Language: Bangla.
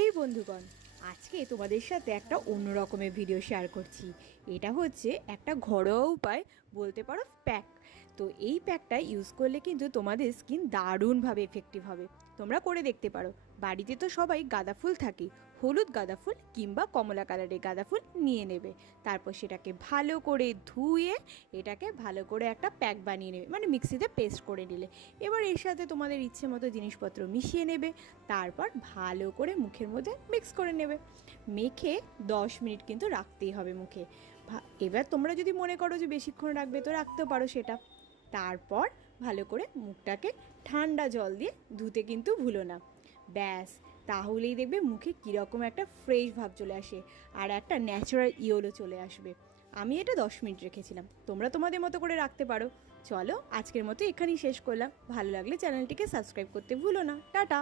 হেই বন্ধুগণ, আজকে তোমাদের সাথে একটা অন্য রকমের ভিডিও শেয়ার করছি। এটা হচ্ছে একটা ঘরোয়া উপায়, বলতে পারো প্যাক। তো এই প্যাকটা ইউজ করলে কিন্তু তোমাদের স্কিন দারুণভাবে এফেক্টিভ হবে। তোমরা করে দেখতে পারো। বাড়িতে তো সবাই গাঁদা ফুল থাকে, হলুদ গাঁদা ফুল কিংবা কমলা কালারের গাঁদা ফুল নিয়ে নেবে। তারপর সেটাকে ভালো করে ধুয়ে এটাকে ভালো করে একটা প্যাক বানিয়ে নেবে, মানে মিক্সিতে পেস্ট করে নিলে। এবার এর সাথে তোমাদের ইচ্ছে মতো জিনিসপত্র মিশিয়ে নেবে। তারপর ভালো করে মুখের মধ্যে মিক্স করে নেবে। মেখে 10 মিনিট কিন্তু রাখতেই হবে মুখে। এবার তোমরা যদি মনে করো যে বেশিক্ষণ রাখবে তো রাখতেও পারো সেটা। তারপর ভালো করে মুখটাকে ঠান্ডা জল দিয়ে ধুতে কিন্তু ভুলো না। ব্যাস, তাহলেই দেখবে মুখে কীরকম একটা ফ্রেশ ভাব চলে আসে আর একটা ন্যাচারাল ইয়েলো চলে আসবে। আমি এটা 10 মিনিট রেখেছিলাম, তোমরা তোমাদের মতো করে রাখতে পারো। চলো আজকের মতো এখানেই শেষ করলাম। ভালো লাগলে চ্যানেলটিকে সাবস্ক্রাইব করতে ভুলো না। টাটা।